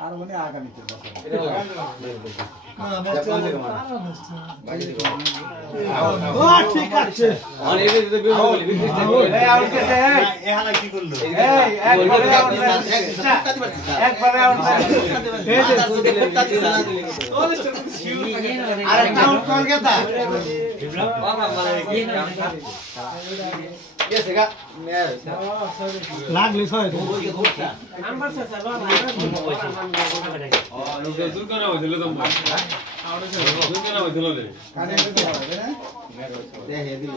আর মানে আগামীতে ঠিক আছে লাগলে ছয় নাম্বার আছে স্যার দুই কোনা হইছিল তো দুই কোনা হইছিল রে কানে তো হবে না দেখে দিল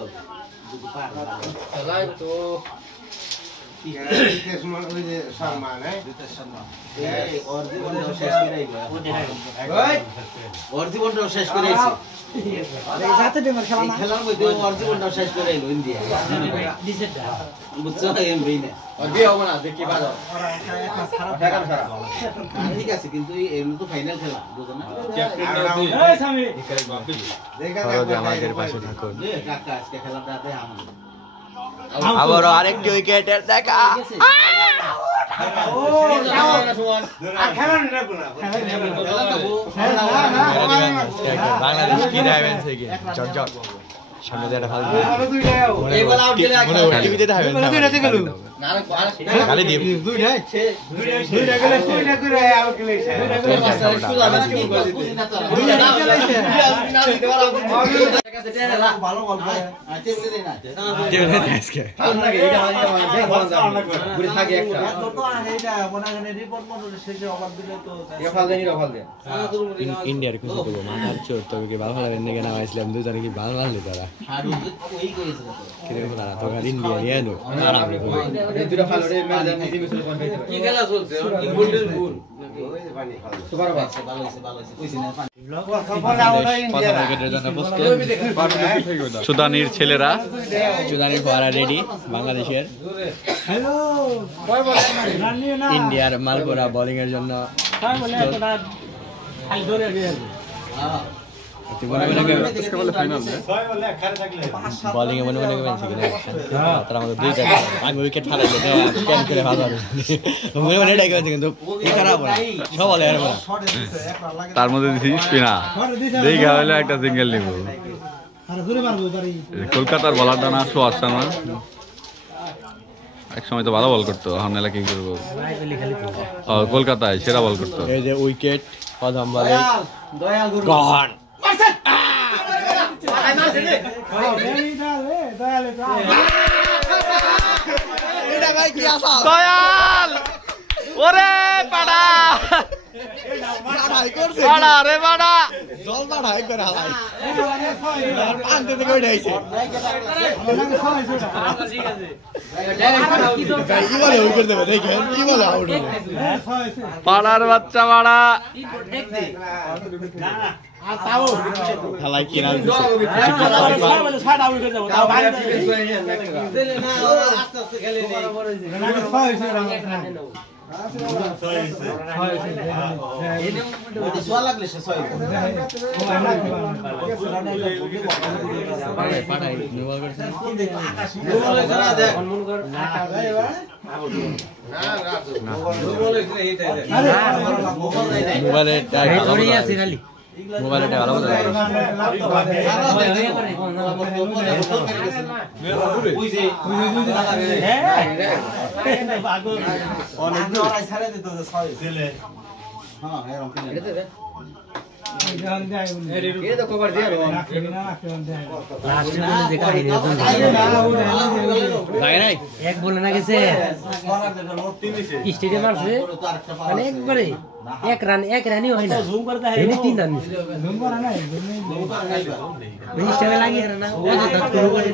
দুটো পার চালাই তো এই সময় ওই যে সম্মান হ্যাঁ দুটো সম্মান এই ওর জীবনটা শেষ করে আইলো ওর জীবনটা শেষ করে আইছে এই সাথে টিমের খেলা না খেলার মধ্যে ওর জীবনটা শেষ করে আইলো ইন্ডিয়া ডিসেটটা বুঝছো এম বিনে আর কি হবে না দেখি বাজো টাকা খারাপ ঠিক আছে কিন্তু এই তো ফাইনাল খেলা বুঝো না ক্যাপ্টেন এই সামি এখানে বাপি দেখা আমাদের পাশে থাকো কাকা আজকে খেলাটা দেখ আবার আরেকটি উইকেটের দেখা বাংলাদেশ কি রাইভেন থেকে জট সামনে দিয়ে একটা ভালো টিভিতে দেখাবেন খালি দিয়ে দুইটা করে আউট গেলেছে ভালো গল্প টেবিলে দেই না টেবিলে দেই আজকে এটা ঘুরে থাকে একটা তো এইটা মনে করে রিপোর্ট মনে শেষে অভাব দিলে তো রফাল দেন ইন্ডিয়ার কিছু করব মানার চোর তবে কি ভালো লাগে না কেন আইছিলাম দুজনে কি ভালো লাগলো তারা আর ওই কইছে কি রে তারা তো ইন্ডিয়া নিয়ে নো আরাম রে এই দুটো ভালো রে ম্যাচ দেখি মিশরে কোন কি খেলা চলছে কি গোল্ডেন গোল সুপার ভালো হইছে কইছি না সুদানির ছেলেরা সুদানির ফোয়ারা রেডি বাংলাদেশের ইন্ডিয়ার মালপোরা বোলিং এর জন্য বোলিং এ মনে তারা আমাদের দুইটা আগে উইকেট হারাইছে ক্যান করে ভালো মনে মনে এটাই গেছে কিন্তু খারাপ সব বলে তার মধ্যে দিছি স্পিনার দেখা হইলো একটা সিঙ্গেল নিব কলকাতার বলারটা না সোয়াস শর্মা এক সময় তো ভালো বল করতো এখন এলা কি করবো কলকাতায় সেরা বল করতো এই যে উইকেট প্রথম বলে গন দয়াল ওরে পাড়া পাড়া রে পাড়া জল পাড়াই করে হালাই পান্তে থেকে উঠে আইছে কি বলে উইকেট দেবে দেখেন কি বলে আউট পাড়ার বাচ্চা পাড়া খেলায় কিনা মোবাইলটা ভালো এক বলে না গেছে স্টেডিয়াম আছে একবারে एक रन ही होइन जुम गर्दा हैन 3 रन जुम गर न स्टेबल लागि हेर न ओ त धक्कु गरे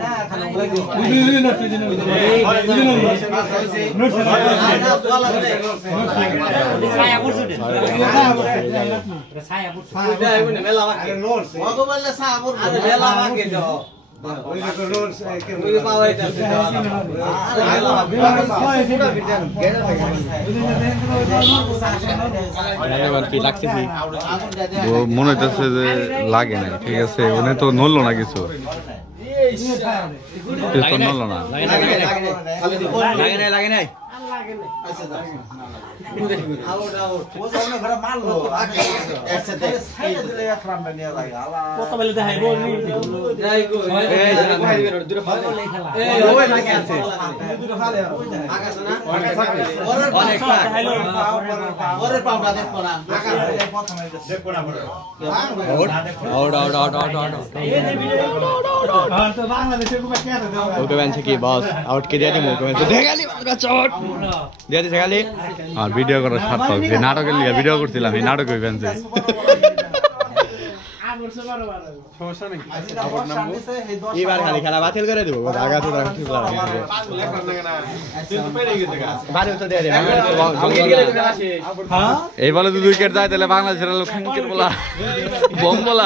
साया पुर्छु साया पुर्छु भगवानले साबुर बेलामा के छ उयो पावे त কি লাগছে কি ও মনে হচ্ছে যে লাগে না ঠিক আছে উনি তো নড়লো না কিছু নড়লো না লাগে নাই আর ভিডিও করার সাথে যে নাটকের লিগে ভিডিও করছিলাম এই নাটক হই ফ্যান্সে এবার খালি খেলা বাতিল করে দেব আগা তো এই বলে 2 উইকেট যায় তাহলে বাংলাদেশের লোক ক্রিকেট বলা বম বলা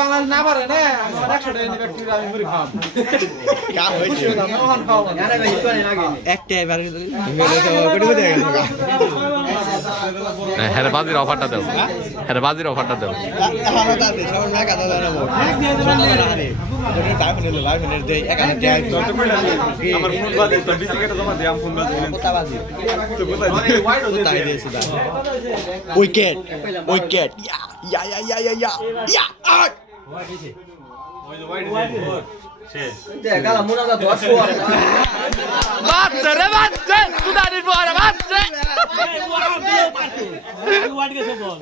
বাংলাদেশ না পারে না 100 টাকা ইনভেস্ট করে আমি মুড়ি খাওয়াবো কার হইছে মোহন খাওয়াবো আরে ভাই তো লাগে একটা এবার কোটি কোটি গেল হ্যাঁ বাজির অফারটা দাও হ্যাঁ বাজির অফারটা দাও আমার কাছে সব না কাটা না বল যদি টাকা নিলে লাইভ নিলে দেই এখানে দেই আমার ফোন বাজে তো বিসিকেটে জমা দেই আম ফোন বাজে কোথা বাজি তো কোথায় দিয়েছি উইকেট উইকেট ইয়া ইয়া ইয়া ইয়া ইয়া ইয়া আউট ওই যে ওয়াইড শেষ গালা মুনাদা 10 ওভার বাচ্চা রে বাচ্চা সুদানির পরে বাচ্চা ওয়াট গেছে বল